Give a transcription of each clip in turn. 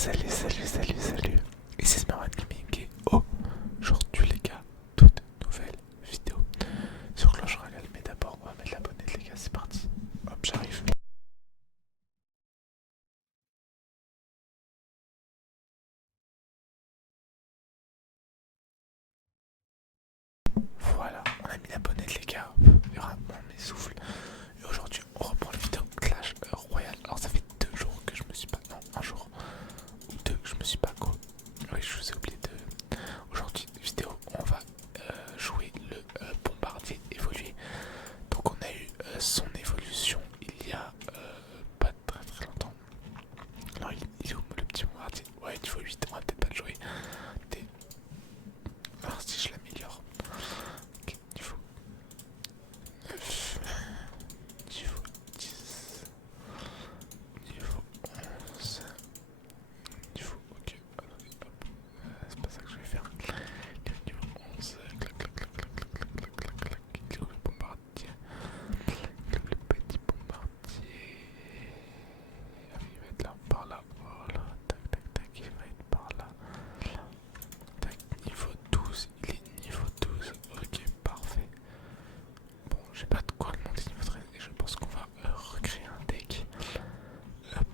Salut. Et c'est Smart Gaming et aujourd'hui les gars, toute nouvelle vidéo sur Clash Royale. Mais d'abord on va mettre la bonnette les gars, c'est parti. Hop, j'arrive. Voilà, on a mis la bonnette les gars. Il y aura mon essouffle. Et aujourd'hui on reprend la vidéo Clash Royale. Alors ça fait 2 jours que je me suis pas... Non, un jour ou deux que je me suis pas quoi. Oui, je vous ai oublié de... Aujourd'hui vidéo on va jouer le bombardier évolué. Donc on a eu son évolution il y a pas très longtemps. Alors il est où le petit bombardier? Ouais, il faut 8, on va peut-être pas le jouer. Alors si je l'améliore. Ok, il faut 9, niveau 10, niveau 11, niveau... Ok, attendez, hop, c'est pas ça que je vais faire. Niveau 11, clac clac clac clac clac clac clac clac clac. Il est où le bombardier? Il est où le petit bombardier? Ah oui, il va être là, par là, voilà, tac, il va être par là. Tac, niveau 12, il est niveau 12, ok, parfait. Bon, j'ai pas de quoi le monter niveau 13 et je pense qu'on va recréer un deck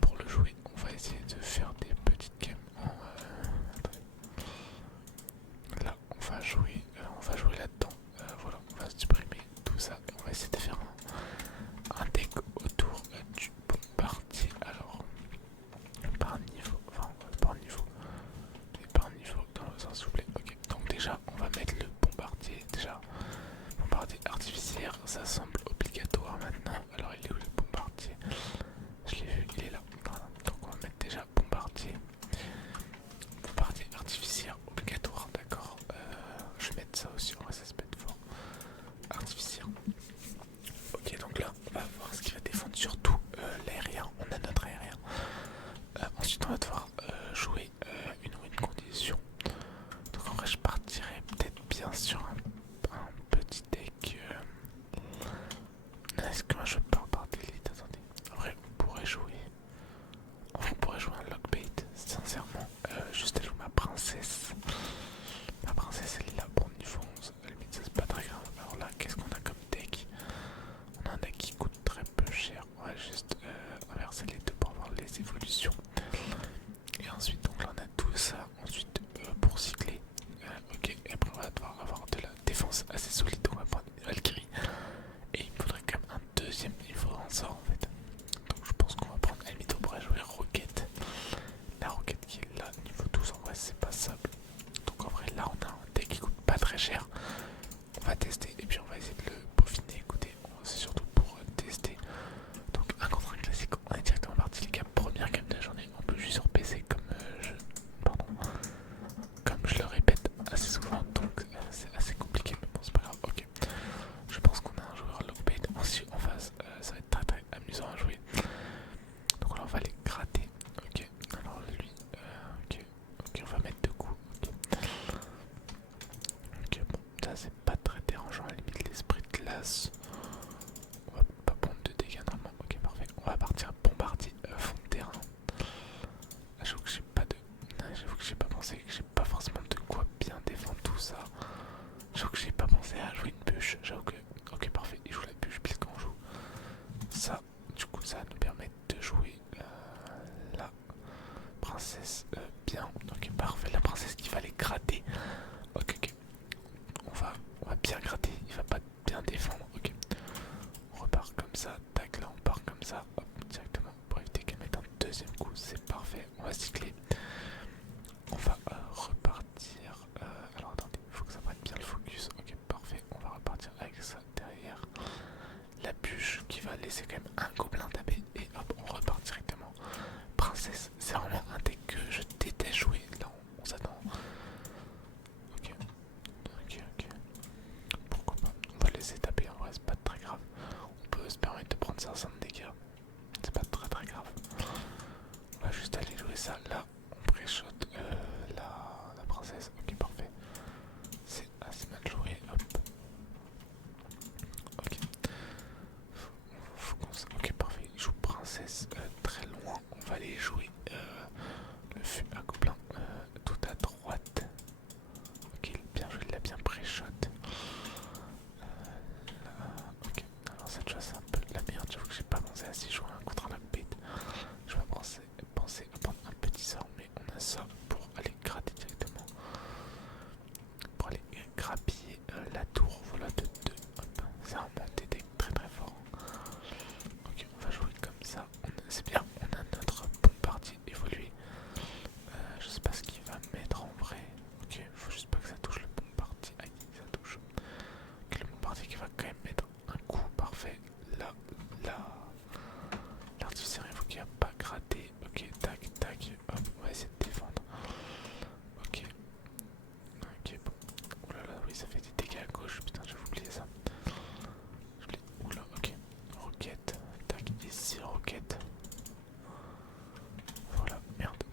pour le jouer. On va essayer de faire des petites games en... attendez. Là, on va jouer là-dedans. Voilà, on va supprimer tout ça et on va essayer de faire un deck autour du bombardier. Alors, par niveau, enfin, par niveau dans le sens s'il vous plaît. Ok, donc déjà, on va mettre le bombardier. Déjà, bombardier artificiel, ça semble obligatoire maintenant. Alors, il est où le bombardier? Je l'ai vu, il est là. Voilà. Donc, on va mettre déjà bombardier. Bombardier artificiel obligatoire, d'accord. Je vais mettre ça aussi, on va ça se mettre fort. Artificiel. Ok, donc là, on va voir ce qui va défendre surtout l'aérien. On a notre aérien. Ensuite, on va devoir jouer une win condition. Donc, en vrai, je partirais peut-être bien sur un petit deck. Est-ce que moi je pars par d'élite? Attendez. En vrai, on pourrait jouer un lockbait. Sincèrement, juste elle joue ma princesse. Ma princesse, elle est là pour niveau 11. À la limite, ça c'est pas très grave. Alors là, qu'est-ce qu'on a comme deck? On a un deck qui coûte très peu cher. On va juste inverser les deux pour avoir les évolutions. Et ensuite, donc là, on a tout ça. Ensuite, pour cycler. Ok, et après, on va devoir avoir de la défense assez solide. Donc, on va prendre une Valkyrie. Et il me faudrait quand même un deuxième niveau en sort en fait. Donc, je pense qu'on va prendre. À la limite, on pourrait jouer Rocket. La Rocket qui est là, niveau 12, en vrai, c'est passable. Donc, en vrai, là, on a un deck qui coûte pas très cher. On va tester et puis on va essayer de le peaufiner. Écoutez, c'est surtout pour tester. Donc, un contre un classique, on est directement parti, les gars. Première game de la journée. On peut jouer sur PC comme comme je le répète assez souvent. Donc, c'est assez compliqué, mais bon, c'est pas grave. Ok, je pense qu'on a un joueur lockbait ensuite en face. Ça va être très amusant à jouer. Donc là, on va les gratter. Ok, alors lui, ok, on va mettre 2 coups. Ok, bon, ça c'est pas très dérangeant à la limite, l'esprit de glace. On va pas prendre de dégâts normalement. Ok, parfait. On va partir bombardier fond de terrain. J'avoue que j'ai pas de. J'avoue que j'ai pas pensé, que j'ai pas forcément de quoi bien défendre tout ça. J'avoue que j'ai pas pensé à jouer une bûche. J'avoue que. Ok, parfait, il joue la bûche puisqu'on joue ça. Du coup, ça va nous permettre de jouer la princesse bien. Ok, parfait, la princesse qui va les gratter. Ok. On va bien gratter, il va pas bien défendre. Ok, on repart comme ça. Tac, là on part comme ça. Hop, directement pour éviter qu'elle mette un deuxième coup. C'est parfait, on va cycler. On va repartir. Alors attendez, il faut que ça prenne bien le focus. Ok, parfait, on va repartir avec ça derrière. La bûche qui va laisser quand même un gobelin taper. Et hop, on repart directement. Princesse, c'est vraiment un deck que je déteste jouer. Là, on s'attend. Ok, pourquoi pas. On va laisser taper, en vrai, c'est pas très grave. On peut se permettre de prendre 500 de dégâts. C'est pas très grave. On va juste aller jouer ça. Là, on pré-shot la princesse. Ok, parfait. C'est assez mal joué. Hop. Ok. Ok, parfait. Il joue princesse très loin. On va aller jouer le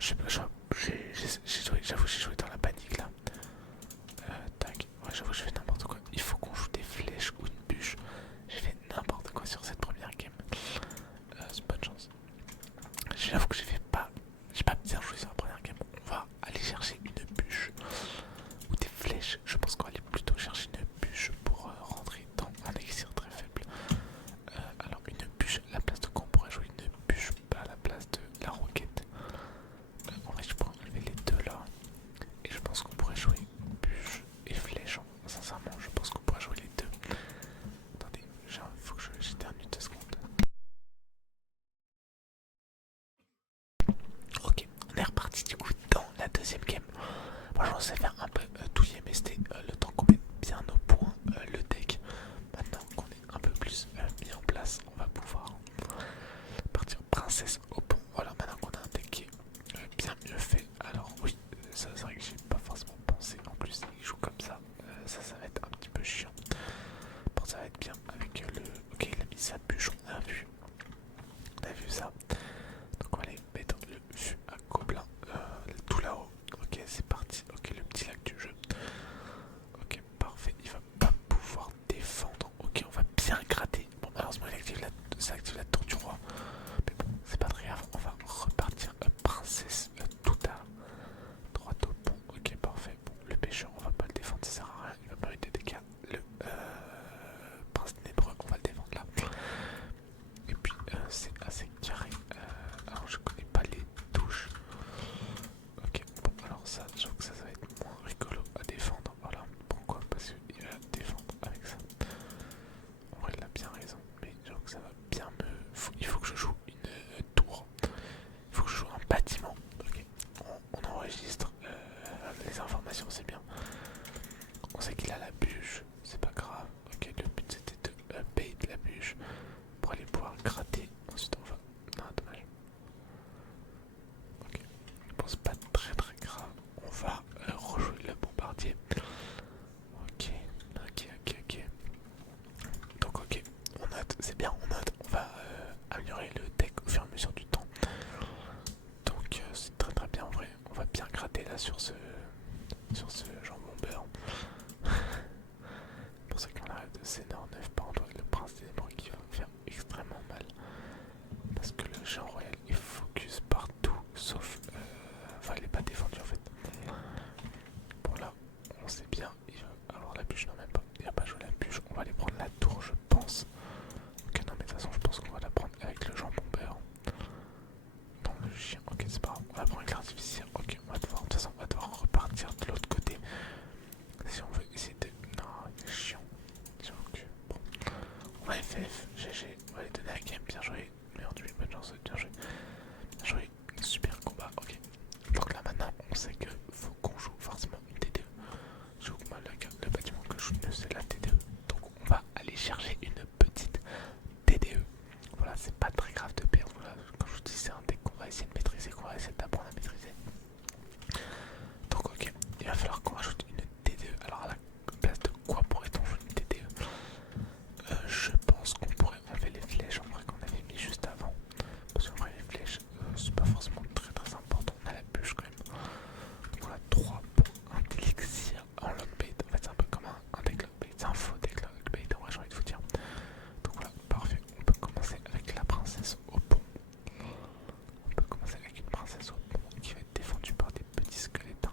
j'avoue, j'ai joué dans la panique là. Tac, ouais, j'avoue, je fais n'importe quoi. Il faut qu'on joue des flèches ou une bûche. J'ai fait n'importe quoi sur cette première game. C'est pas de chance. J'avoue que j'ai pas bien joué sur la première game. On va aller chercher une bûche ou des flèches. Je pense qu'on va aller plutôt chercher une bûche pour rentrer dans un élixir très faible. Alors une bûche, à la place de quoi on pourrait jouer une bûche à la place de la roquette. En vrai, je pourrais enlever les deux là. Et je pense qu'on pourrait jouer bûche et flèche. Sincèrement, je pense qu'on pourrait jouer les deux. Attendez, faut que j'éternue 2 secondes. Ok, on est reparti du coup dans la deuxième game. Franchement, on s'est fait un peu douiller, mais c'était le temps qu'on mette bien au point le deck. Maintenant qu'on est un peu plus mis en place, on va pouvoir partir princesse au pont. Voilà, maintenant qu'on a un deck qui est bien mieux fait. Alors oui, ça c'est vrai que j'ai pas forcément pensé. En plus, il joue comme ça. Ça va être un petit peu chiant. Bon, ça va être bien avec le... Ok, il a mis sa bûche, on a vu ça. Donc on va aller mettre le fût à gobelin tout là-haut. Ok, c'est parti. Ok, le petit lac du jeu. Ok, parfait. Il va pas pouvoir défendre. Ok, on va bien gratter. Bon, malheureusement, ça active la tour du roi. Mais bon, c'est pas très grave. On va repartir princesse tout à droite au pont. Ok, parfait. Bon, le pêcheur, on va pas le défendre, ça sert à rien. Il va pas mettre des dégâts. Le prince ténébreux, on va le défendre là. Et puis, c'est assez carré. Alors, je connais pas les touches. Ok, bon, alors ça, j'avoue que ça va être moins rigolo à défendre. Voilà, pourquoi? Parce qu'il va défendre avec ça. En vrai, il a bien raison, mais j'avoue que ça va bien me... Il faut que je joue une tour. Il faut que je joue un bâtiment. Ok, on enregistre les informations, c'est bien. On sait qu'il a la bûche, c'est pas grave. Ok, le but c'était de bait la bûche pour aller pouvoir gratter. Ensuite, on va... Non, dommage. Ok, bon, c'est pas très très grave. On va rejouer le bombardier. Ok, ok. Donc ok, on note, c'est bien, on note. On va améliorer le deck au fur et à mesure du temps. Donc c'est très très bien en vrai. On va bien gratter là sur ce jambon beurre. Pour ça qu'on arrête de Sénor 9 par contre le prince des ténébreux qui va faire extrêmement mal. Parce que le géant royal est focus partout sauf... Enfin il est pas défendu en fait. Bon là on sait bien, il va avoir la bûche, non même pas. Il va pas jouer la bûche, on va aller prendre la tour je pense. Ok non mais de toute façon je pense qu'on va la prendre avec le jambon beurre. Non le chien, ok c'est pas grave, on va prendre avec l'artificiel. Ok on va devoir, de toute façon on va devoir repartir de l'autre côté. Si on veut essayer de... Non il est chiant. J'avoue que... Bon. On va FF, GG, on va les donner à game, bien joué. Mais on tue une bonne chance, bien joué. Bien joué, super combat, ok. Donc là maintenant on sait que faut qu'on joue forcément une TDE. Je joue moi le bâtiment que je joue c'est la TDE. Donc on va aller chercher une petite TDE. Voilà, c'est pas très grave de perdre. Voilà, quand je vous dis c'est un deck qu'on va essayer de maîtriser, qu'on va essayer d'apprendre à maîtriser. Donc ok, il va falloir qu'on rajoute une TDE. Alors à la place de quoi pourrait-on jouer une TDE? Je pense qu'on pourrait enlever les flèches en vrai qu'on avait mis juste avant. Parce qu'en vrai les flèches c'est pas forcément très très important. On a la bûche quand même. Donc voilà, 3 points d'élixir en lockbait. En fait c'est un peu comme un deck lockbait. C'est un faux deck lockbait en vrai j'ai envie de vous dire. Donc voilà, parfait. On peut commencer avec la princesse au pont. On peut commencer avec une princesse au pont qui va être défendue par des petits squelettes.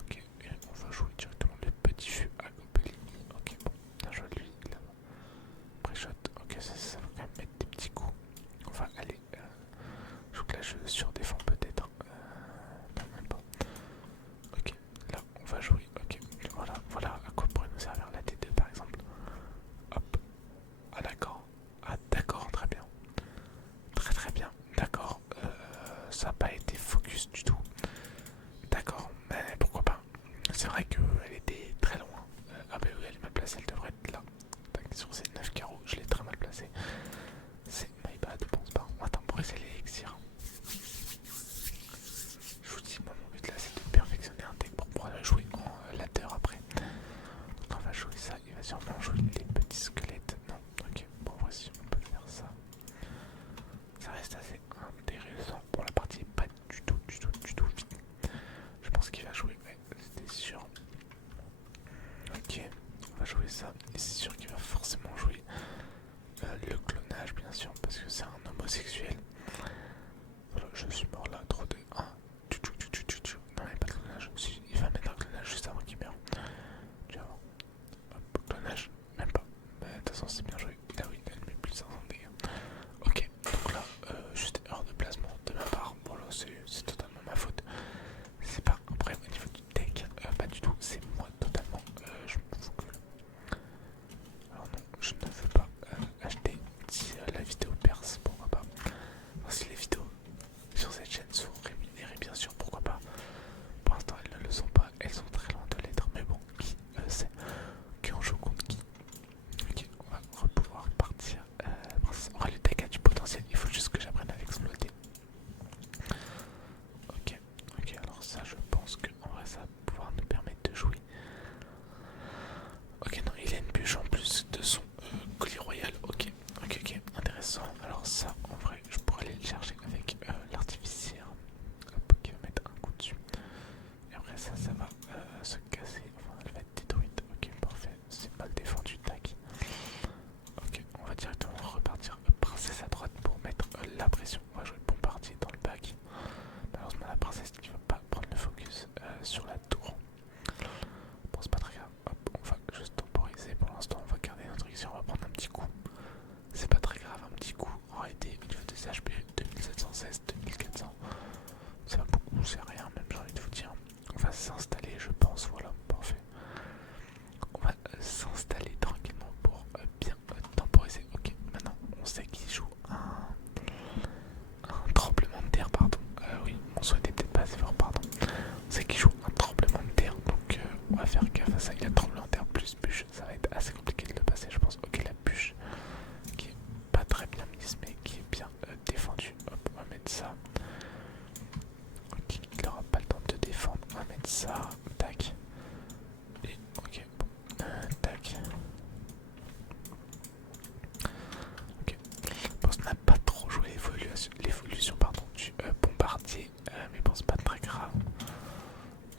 Ok, et on va jouer directement le petit fût à Gobelini. Ok, bon, bien joué lui là. Pré-shot, ok, ça va quand même mettre des petits coups. On va aller. Je trouve que là je surdéfends peut-être. Non, même pas. Ok, là on va jouer. Ok, voilà à quoi pourrait nous servir la T2 par exemple. Hop, ah d'accord. Ah d'accord, très bien. Très très bien, d'accord. Ça n'a pas été focus du tout. D'accord, mais pourquoi pas. C'est vrai qu'elle était très loin. Ah bah oui, elle est mal placée, elle devrait être là. Tac, sur ces 9 carreaux, je l'ai très mal placée. C'est my bad, pense pas. Attends, pour essayer l'élixir. Je vous dis, moi mon but là c'est de perfectionner un deck pour pouvoir jouer en ladder après. Donc on va jouer ça, il va sûrement jouer les petits squelettes. Non, ok, bon voici, on peut faire ça. Ça reste assez intéressant. Pour la partie est pas du tout je suis mort là, trop de 1. Non, il n'y a pas de clonage. Si, il va mettre un clonage juste avant qu'il meure. Tu vas voir. Hop, clonage, même pas. Mais de toute façon, c'est bien joué. Ah oui, elle met plus de 500 dégâts. Ok, donc là, juste erreur de placement de ma part. Bon, là, c'est totalement ma faute. C'est pas un problème au niveau du deck, pas du tout. C'est moi totalement. Je me fous que. Alors, non, je ne veux pas acheter. Si la vidéo perce, pourquoi pas. Enfin, si les vidéos sur cette chaîne sont rémunérées, bien sûr, pourquoi pas. Pour l'instant, elles ne le sont pas, elles sont très loin de l'être, mais bon, qui sait qui on joue contre qui. Ok, on va pouvoir partir. Le deck a du potentiel, il faut juste que j'apprenne à l'exploiter. Ok, alors ça, je pense que en vrai, ça va pouvoir nous permettre de jouer. Ok, non, il a une bûche en plus de son colis royal. Ok, intéressant. Alors, ça, en vrai, je pourrais aller le chercher avec l'artificière. Hop, qui va mettre un coup dessus. Et après ça va se casser, enfin elle va être détruite. Ok, parfait, c'est mal défendu, tac. Ok, on va directement repartir princesse à droite pour mettre la pression. On va jouer bombardier dans le bac. Malheureusement la princesse qui va pas prendre le focus sur la tour. Bon, c'est pas très grave, hop, on va juste temporiser pour l'instant, on va garder notre action, on va prendre un petit coup. C'est pas très grave, un petit coup. En réalité, au niveau des HP, 2716, 2400. C'est pas beaucoup, c'est rien, même j'ai envie de vous dire. On va s'installer, je pense, voilà, parfait. On va s'installer tranquillement pour bien temporiser. Ok, maintenant on sait qu'il joue un tremblement de terre, pardon. Oui, on souhaitait peut-être pas assez fort, pardon. On sait qu'il joue un tremblement de terre, donc on va faire gaffe à ça. Il a tremblement de terre plus bûche, ça va être assez compliqué de le passer, je pense. Ok, la bûche qui est pas très bien mise, mais qui est bien défendue. Hop, on va mettre ça. Ok, il aura pas le temps de défendre. On va mettre ça. Tac. Et ok, bon. Tac. Ok. Bon, on n'a pas trop joué l'évolution du bombardier. Mais bon, c'est pas très grave.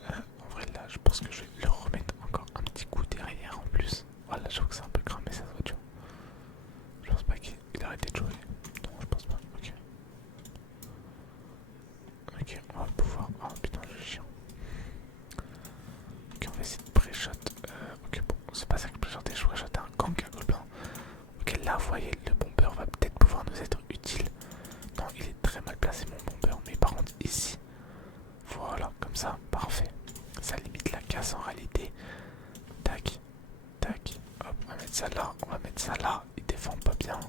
En vrai, là, je pense que je vais le remettre encore un petit coup derrière en plus. Voilà, je trouve que c'est un peu cramé ça voiture. Je pense pas qu'il a arrêté de jouer. Non, je pense pas. Ok. Ok, on va pouvoir. Oh putain, le chien. Ok, on va essayer de pré-shot. Ok, bon, c'est pas ça que pré-shotter, je pré-shotter un gang à gobelin. Ok, là, vous voyez, le bomber va peut-être pouvoir nous être utile. Non, il est très mal placé, mon bomber, mais par contre, ici, voilà, comme ça, parfait. Ça limite la casse en réalité. Tac, tac, hop, on va mettre ça là, on va mettre ça là. Il défend pas bien.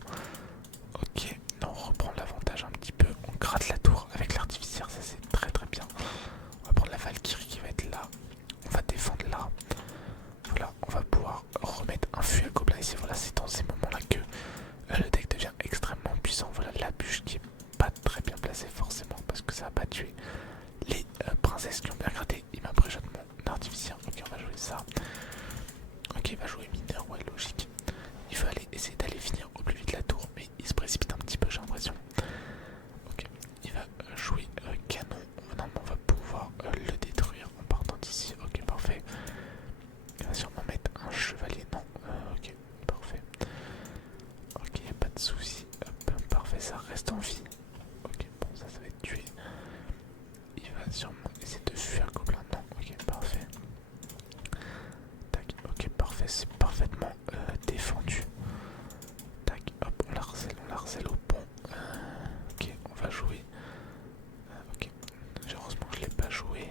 Ok, non, on reprend l'avantage un petit peu. On gratte la tour avec l'artificière, ça c'est très très bien. On va prendre la Valkyrie qui va être là. On va défendre là. Voilà, on va pouvoir remettre un fût à gobelin ici. Voilà, c'est dans ces moments-là que le deck devient extrêmement puissant. Voilà, la bûche qui est pas très bien placée forcément parce que ça va pas tuer les princesses qui ont bien gratté. Il m'a préjette mon artificier. Ok, on va jouer ça. Ok, il va jouer mineur, ouais, logique. Il veut aller essayer d'aller finir au plus vite la tour, mais il se précipite un petit peu, j'ai l'impression. Ok, il va jouer canon. Normalement, on va pouvoir le détruire en partant d'ici. Ok, parfait. Il va sûrement mettre un chevalier. Non, ok, parfait. Ok, y'a pas de soucis. Parfait, ça reste en vie. Ok, bon, ça va être tué. Il va sûrement essayer de fuir gobelin. Non, ok, parfait. Tac, ok, parfait, c'est parfaitement défendu. Tac, hop, on la harcèle au pont. Ok, on va jouer. Ok, heureusement que je l'ai pas joué.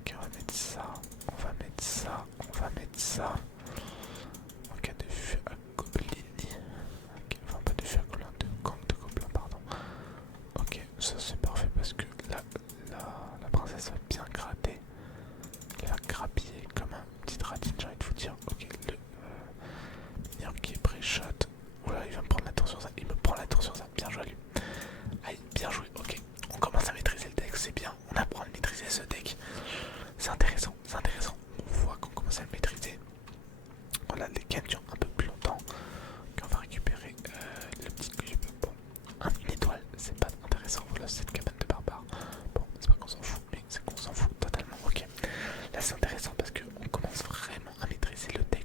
Ok, on va mettre ça, on va mettre ça, on va mettre ça. En cas de vue à gobelin. Ok, enfin pas de vue à gobelin, de gang de gobelin, pardon. Ok, ça c'est parfait parce que là, la princesse va bien gratter. Elle va grappiller comme un petit ratine, j'ai envie de vous dire. Ok, le mineur qui est pré-shot. Oula, il va me prendre la tour sur ça. Il me prend la tour sur ça. Bien joué à lui. Allez, bien joué. Ok, on commence à maîtriser le deck, c'est bien. On apprend à maîtriser ce deck. C'est intéressant, c'est intéressant. On voit qu'on commence à le maîtriser. Voilà, les cannes durent un peu plus longtemps. Ok, on va récupérer le petit cube. Bon, une étoile, c'est pas intéressant. Voilà, cette cabane de barbare. Bon, c'est pas qu'on s'en fout, mais c'est qu'on s'en fout totalement. Ok, là c'est intéressant parce qu'on commence vraiment à maîtriser le deck.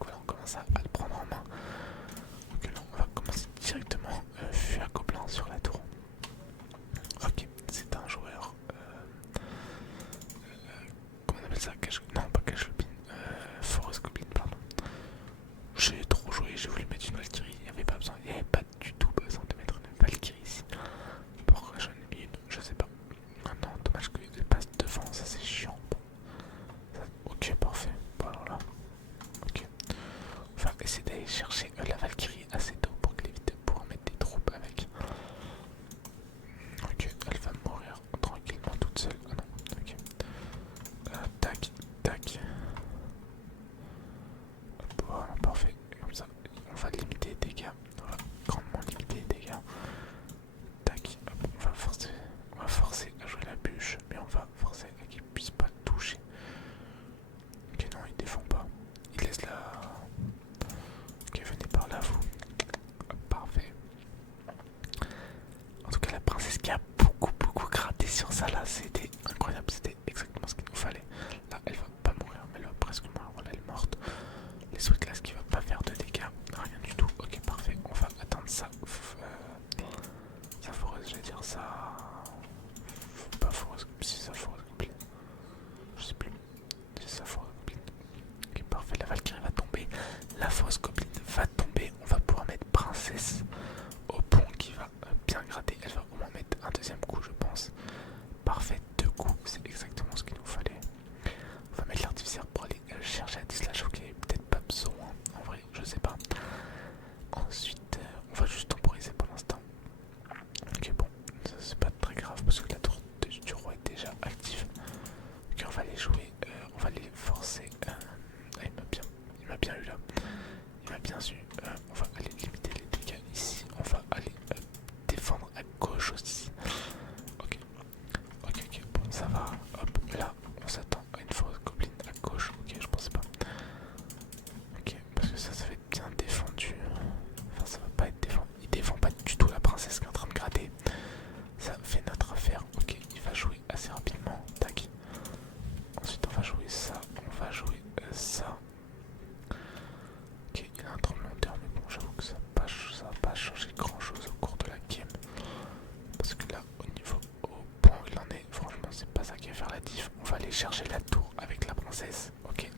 chercher la tour avec la princesse. Ok,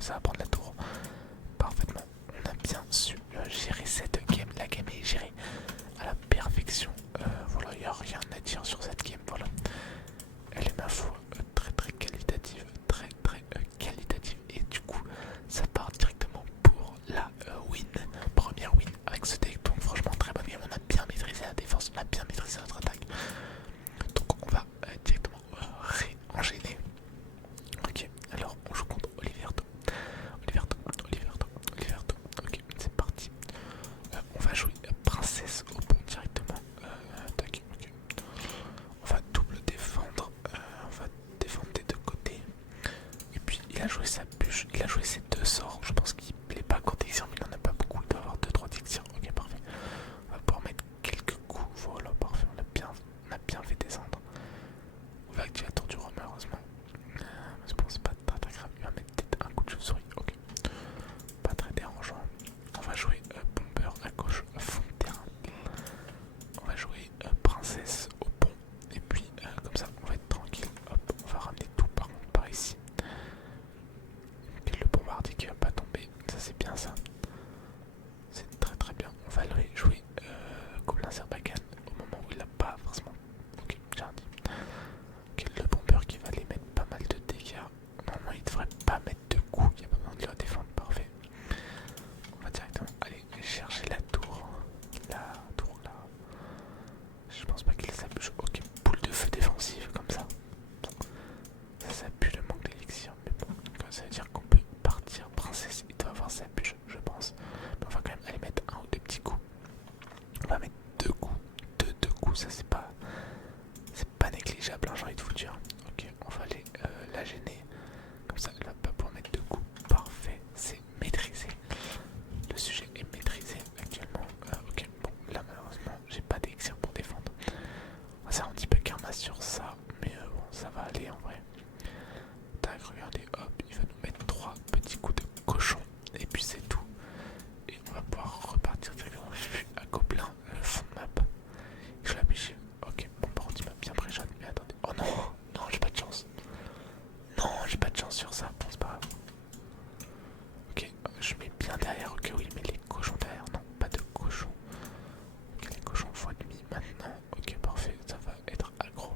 ça va prendre la tour parfaitement. On a bien su gérer cette game. La game est gérée à la perfection. Voilà, il n'y a rien à dire sur cette game. Voilà, elle est ma foi très très qualitative, très très qualitative. Et du coup, ça part directement pour la win, première win avec ce deck. Donc franchement très bonne game. On a bien maîtrisé la défense, on a bien maîtrisé notre attaque. Donc on va directement réenchaîner. Ok, alors on joue contre Oliverto. Oliverto. Ok, c'est parti. On va jouer princesse au pont directement. Tac, ok. On va double défendre. On va défendre des deux côtés. Et puis il a joué sa bûche, il a joué ses deux sorts. Je pense qu'il plaît pas contre Elixir, mais il en a pas beaucoup. Il doit avoir 2-3 d'Elixir. Ok, parfait. On va pouvoir mettre quelques coups. Voilà, parfait. On a bien fait descendre. On va activer la tour du Romain, heureusement. Je pense pas très grave. Il va mettre peut-être un coup de chauve-souris. Ok. Pas très dérangeant. On va jouer bomber à gauche, fond de terrain. On va jouer princesse au pont. Et puis comme ça on va être tranquille. Hop, on va ramener tout par contre par ici. Et le bombardier qui va pas tomber. Ça c'est bien ça. C'est très très bien. On va jouer Gobelin Serbacan au moment où il a pas forcément. Ok, j'ai rien dit. Ok, le bomber qui va les mettre pas mal de dégâts. Normalement il devrait pas mettre de coups. Il n'y a pas besoin de le défendre. Parfait. On va directement aller chercher la tour. La tour là. Je pense pas qu'il s'abuse. Ok, boule de feu défensive comme ça. Ça pue le manque d'élixir. Mais bon, ça veut dire qu'on peut partir. Princesse, il doit avoir sa bûche, je pense. Mais on va quand même aller mettre un ou deux petits coups. On va mettre deux coups. Deux coups, ça c'est pas négligeable, hein, j'ai envie de vous dire. Ok, on va aller la gêner. Comme ça, elle va pas pouvoir mettre deux coups. Parfait, c'est maîtrisé. Le sujet est maîtrisé actuellement. Ok, bon, là malheureusement, j'ai pas d'élixir pour défendre. On va faire un petit peu karma sur ça. Mais bon, ça va aller en vrai. Tac, regardez, hop, il va nous mettre 3 petits coups de cochon. Et puis c'est tout. Et on va pouvoir repartir directement à Gobelin, le fond de map. Je l'appuie. Ok, bon, par contre, il m'a bien pré-shot. Mais attendez. Oh non, non, j'ai pas de chance. Non, j'ai pas de chance sur ça. Bon, c'est pas grave. Ok, je mets bien derrière. Ok, oui, mais les cochons derrière. Non, pas de cochons. Ok, les cochons fois demi maintenant. Ok, parfait. Ça va être aggro.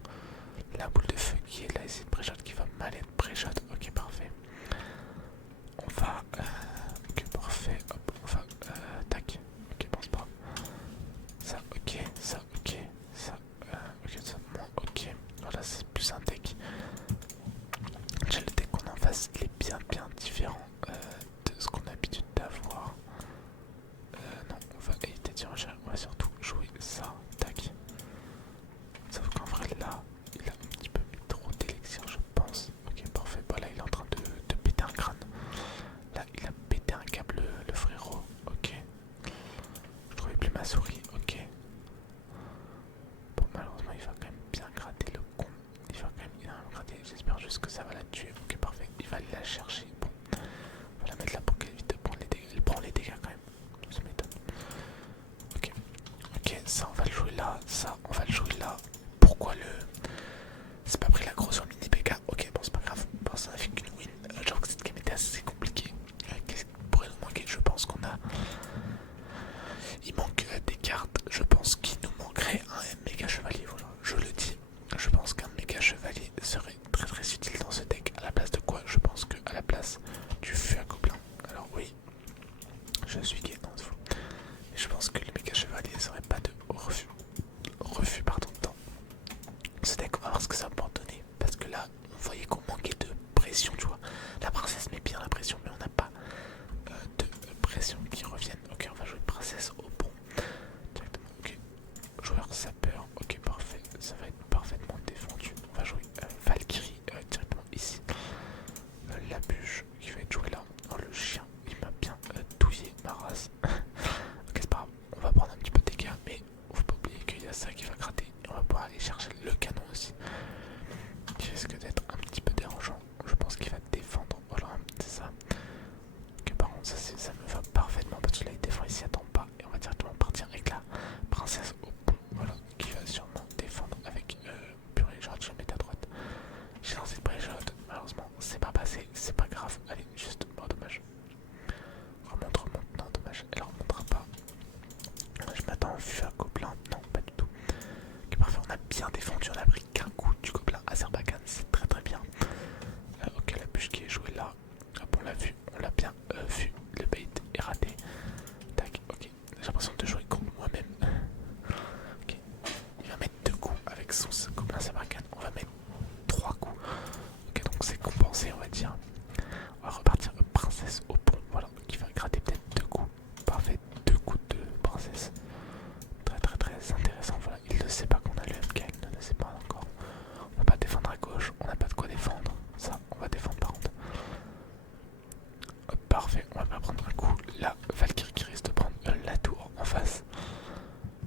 La boule de feu qui est là, et c'est une pré-shot qui va mal être pré-shot. Ok, parfait. On va. Ok, parfait. Hop, on va. Tac. Ok, bon, c'est pas grave. Ça, ok. Ça, ok. Ça, ok, ça, moins ok. Voilà, c'est plus un deck. Déjà, le deck qu'on a en face, il est bien différent de ce qu'on a l'habitude d'avoir. Non, on va éviter de dire, on va surtout jouer ça. Tac. Sauf qu'en vrai, là, il a un petit peu mis trop d'élixir, je pense. Ok, parfait. Bah là, il est en train de péter un crâne. Là, il a pété un câble, le frérot. Ok. Je trouvais plus ma souris. Ok. Bon, malheureusement, il va quand même bien gratter le con. Il va quand même bien gratter. J'espère juste que ça va la tuer. Ok, parfait. Il va aller la chercher. Bon. On va la mettre là pour qu'elle évite de prendre les dégâts. Elle prend les dégâts quand même. Ça m'étonne. Ok. Ok, ça, on va le jouer là. Ça, on va le jouer là. Pourquoi le. C'est pas pris la grosse sur mini PK. Ok, bon, c'est pas grave. Bon, ça n'a fait qu'une win. J'avoue que cette game était assez compliquée. Qu'est-ce qui pourrait nous manquer? Je pense qu'on a. Il manque des cartes. Je pense qu'il nous manquerait un méga chevalier. Voilà, je le dis. Je pense qu'un méga chevalier serait très très utile dans ce deck. À la place de quoi? Je pense qu'à la place du feu à gobelin. Alors, oui, je suis gay, non, c'est faux. Mais je pense que le méga chevalier serait pas de refus pardon, dans ce deck. On va voir ce que ça peut en donner. Parce que là, on voyait qu'on manquait de pression, tu vois. La princesse met bien la pression, mais on n'a pas de pression qui revienne. Ok, on va jouer princesse au pont. Directement, ok. Joueur sapeur, ok, parfait. Ça va être parfaitement défendu. On va jouer Valkyrie directement ici. La bûche qui va être jouée là. Oh, le chien, il m'a bien douillé ma race. Ok, c'est pas grave. On va prendre un petit peu de dégâts, mais faut pas oublier qu'il y a ça qui va gratter. Et on va pouvoir aller chercher le canon aussi. gobelin s'abricane. On va mettre 3 coups. Ok, donc c'est compensé, on va dire. On va repartir princesse au pont, voilà, qui va gratter peut-être 2 coups. Parfait, 2 coups de princesse. Très très très intéressant, voilà. Il ne sait pas qu'on a le MK, il ne le sait pas encore. On va pas défendre à gauche, on n'a pas de quoi défendre. Ça, on va défendre par contre. Hop, parfait, on va pas prendre un coup. La Valkyrie qui risque de prendre la tour en face.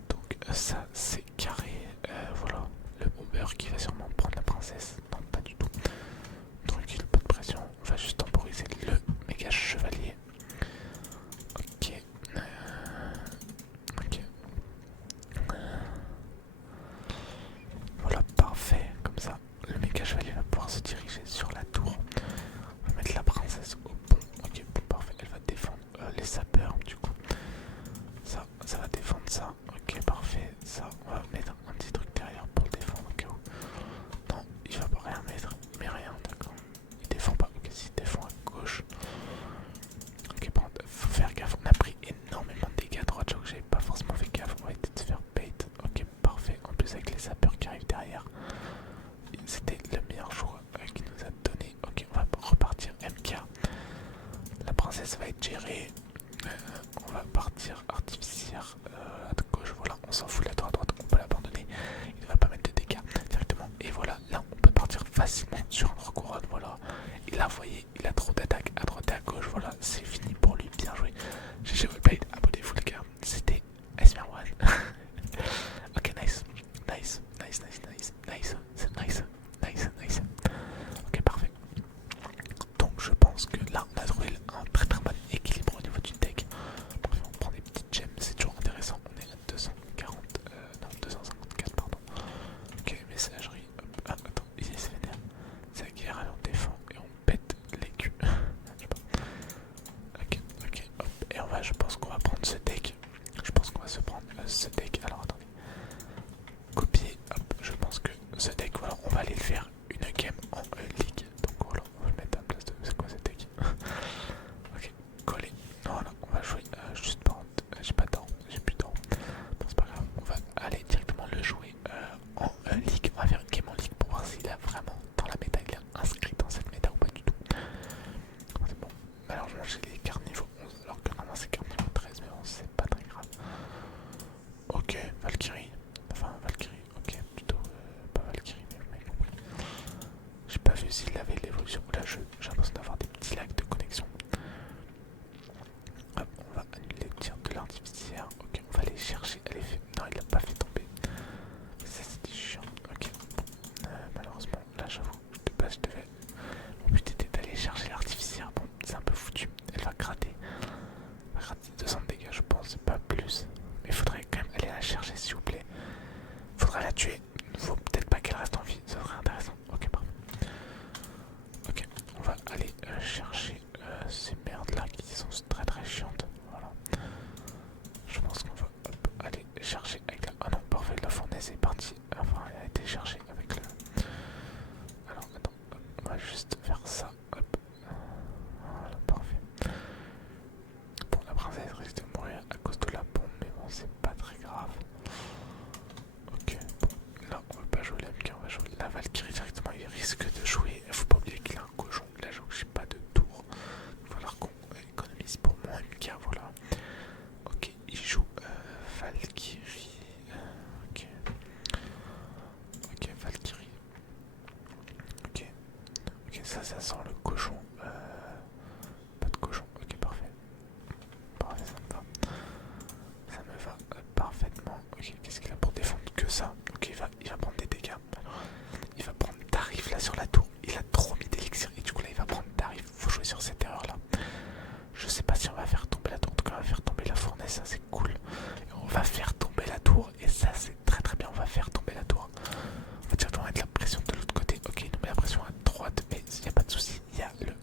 Donc ça c'est carré. Voilà, le bomber qui va sûrement prendre la princesse. Non, pas du tout. Tranquille, pas de pression. On va juste temporiser le méga chevalier. Ok. Ok. Voilà, parfait. Comme ça, le méga chevalier va pouvoir se diriger sur la tour. On va mettre la princesse au pont. Ok, bon, parfait. Elle va défendre les sapeurs, du coup. Ça va défendre ça. Ok, parfait. Ça, on va mettre un petit truc derrière pour le défendre au cas où. Non, il va pas rien mettre. Il met rien, d'accord. Il défend pas. Ok, s'il défend à gauche. Ok, par contre, faut faire gaffe. On a pris énormément de dégâts à droite. J'avoue que j'avais pas forcément fait gaffe. On va essayer de se faire bait. Ok, parfait. En plus, avec les sapeurs qui arrivent derrière, c'était le meilleur choix qu'il nous a donné. Ok, on va repartir MK. La princesse va être gérée. On va partir artificière à gauche. Voilà, on s'en fout. La tour à droite, on peut l'abandonner. Il ne va pas mettre de dégâts directement. Et voilà, là, on peut partir facilement sur un recouronne. Voilà, il a, voyez, il a trop d'attaques à droite et à gauche. Voilà, c'est fini pour lui. Bien joué. GG Wellplayed, abonnez-vous les gars. C'était SMR1. Ok, nice. Nice, nice, nice, nice, nice. C'est nice, nice, nice. Ok, parfait. Donc je pense que là on a trouvé un très très bon équilibre au niveau du deck. Bref, on prend des petites gemmes, c'est toujours intéressant. On est à 240, non 254 pardon. Ok, messagerie, hop, ah, attends, il est vénère. C'est la guerre, alors on défend et on pète les culs. Je sais pas. Ok, ok, hop, et on va, je pense qu'on va prendre ce deck. Je pense qu'on va se prendre ce deck, alors attendez. Copier, hop, je pense que ce deck, voilà, on va aller le faire une game en ligue. Donc voilà, on va le mettre à la place de. C'est quoi ce deck? Ok, coller. Voilà, on va jouer juste par contre. J'ai pas d'or, j'ai plus d'or. Bon, c'est pas grave, on va aller directement le jouer en ligue. On va faire une game en ligue pour voir s'il est vraiment dans la méta. Il est inscrit dans cette méta ou pas du tout. C'est bon, malheureusement j'ai les cartes niveau 11 alors que normalement c'est carte niveau 13, mais bon, c'est pas très grave. Ok, Valkyrie. Enfin, Valkyrie, ok, plutôt pas Valkyrie, mais vous m'avez compris. J'ai pas vu s'il avait l'évolution. Là, j'ai l'impression d'avoir des petits lags de connexion. Hop, on va annuler le tir de l'artificière. Ok, on va aller chercher. Elle est fait. Non, il l'a pas fait tomber. Ça, c'était chiant. Ok, bon, malheureusement, là, j'avoue, de base, je devais. Mon but était d'aller chercher l'artificière. Bon, c'est un peu foutu. Elle va gratter. Elle va gratter 200 de dégâts, je pense, pas plus. Mais il faudrait quand même aller la chercher, s'il vous plaît. Faudrait la tuer. Faut peut-être pas qu'elle reste en vie, ça serait intéressant. Ok, parfait. Ok, on va aller chercher ces merdes là qui sont très très chiantes. Voilà. Je pense qu'on va hop, aller chercher avec la. Ah non, parfait, la fournaise est partie. Enfin, elle a été cherchée avec le. Alors, attends, hop, on va juste faire ça. Hop. Voilà, parfait. Bon, la princesse risque de mourir à cause de la bombe, mais bon, c'est pas très grave. Ok, bon, là on va pas jouer la MK, on va jouer la Valkyrie directement. Il risque de jouer, faut pas oublier qu'il a un cochon. Là, j'avoue que j'ai pas de tour. Il va falloir qu'on économise pour mon MK, voilà. Ok, il joue Valkyrie. Ok, ok, Valkyrie. Ok, ok, ça sent le cochon. Pas de cochon, ok, parfait. Parfait, ça me va. Ça me va parfaitement. Ok, qu'est-ce qu'il a pour défendre que ça? Ok, il va prendre des dégâts. Il va prendre tarif là sur la tour. Il a trop mis d'élixir et du coup là il va prendre tarif. Faut jouer sur cette erreur là. Je sais pas si on va faire tomber la tour. En tout cas, on va faire tomber la fournaise. Ça c'est cool. Et on va faire tomber la tour. Et ça c'est très très bien. On va faire tomber la tour. On va directement mettre la pression de l'autre côté. Ok, il nous met la pression à droite. Mais il n'y a pas de souci. Il y a le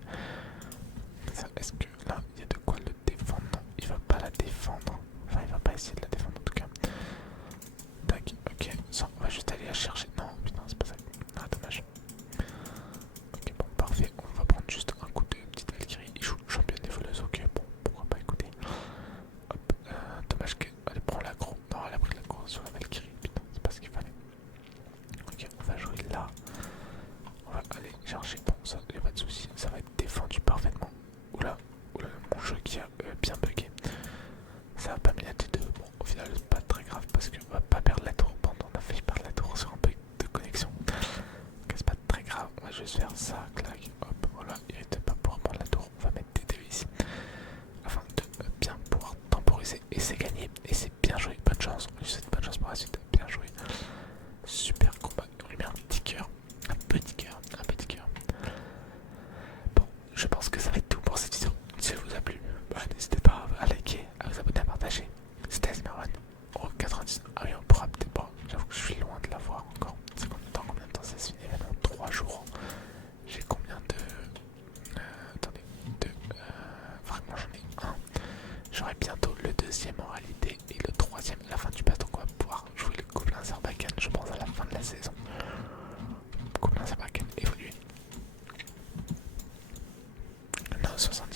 jouer là. On va aller chercher. Bon, ça, y a pas de souci. Ça va être défendu parfaitement. Oula, oula, mon jeu qui a bien bugué. Ça va pas m'aider de. Bon, au final, c'est pas très grave parce qu'on va pas perdre la tour. Pendant on a failli perdre la tour sur un bug de connexion. Donc, c'est pas très grave. On va juste faire ça, clac, hop, voilà. Il n'était pas pour prendre la tour. On va mettre des DV ici afin de bien pouvoir temporiser. Et c'est gagné. Et c'est bien joué. Bonne chance. On lui souhaite bonne chance pour la suite. Bien joué. Super combat. On lui met un petit cœur. Un petit cœur. Un petit cœur. Bon, je pense que ça va être tout pour cette vidéo. Si elle vous a plu, bah, n'hésitez pas à liker, à vous abonner, à partager. C'était Asmeron. Oh, 90. Ah oui, on pourra peut-être pas. J'avoue que je suis loin de la voir encore. C'est combien de temps ça se finit maintenant? 3 jours. J'ai combien de. Attendez. Vraiment, j'en ai un. J'aurai bientôt le deuxième en réalité et le troisième à la fin du pass. Donc, on va pouvoir jouer le Gobelin Sarbacane, je pense, à la fin de la saison. Gobelin Sarbacane évolué. Non, 70.